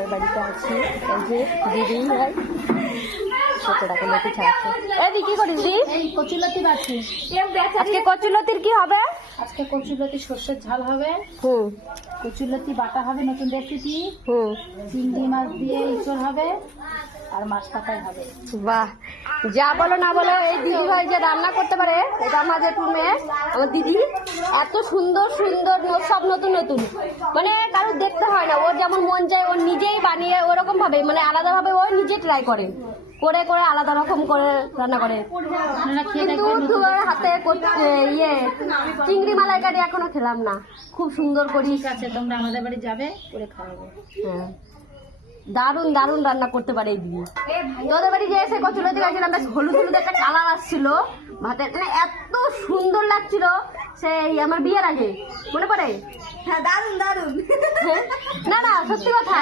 বাড়িতে আছি, এই যে দিদি ভাই ছোটটাকে লতি ছাড়াচ্ছে। এই দি কি করিস দি? এই কচুলতি বাছি। আজকে কচুলতির কি হবে? আজকে কচুলতি সর্ষের ঝাল হবে, হুম কচুলতি বাটা হবে, নতুন রেসিপি। হুম। চিংড়ি মাছ দিয়ে ইঁচড় হবে আর মাছ কাটাই হবে। বাহ, যা বলো না বলো, এই দিদি ভাই যে রান্না করতে পারে, এটা আমাদের মেয়ে, আমার দিদি এত সুন্দর সুন্দর সব নতুন নতুন, মানে কারো দেখতে হয় না, ওর যেমন মন চায় ও নিজেই বানিয়ে ওরকম ভাবে, মানে আলাদা ভাবে ও নিজে ট্রাই করে করে করে আলাদা রকম করে রান্না করে। আপনারা খেয়ে কিন্তু দেখবেন। তোর হাতে ইয়ে চিংড়ি মালাইকারি এখনো খেলাম না, খুব সুন্দর করিস। ঠিক আছে, তোমরা আমাদের বাড়ি যাবে, করে খাওয়াবো। হ্যাঁ, দারুন দারুন রান্না করতে পারে এই দিদি। তোদের বাড়ি যে এসে কচুলতি খাইছিলাম, বেশ হলুদ হলুদ একটা কালার আসছিল ভাতের, মানে এত সুন্দর লাগছিল, সেই আমার বিয়ের আগে মনে পড়ে। হ্যাঁ, দারুন দারুন। না না, সত্যি কথা।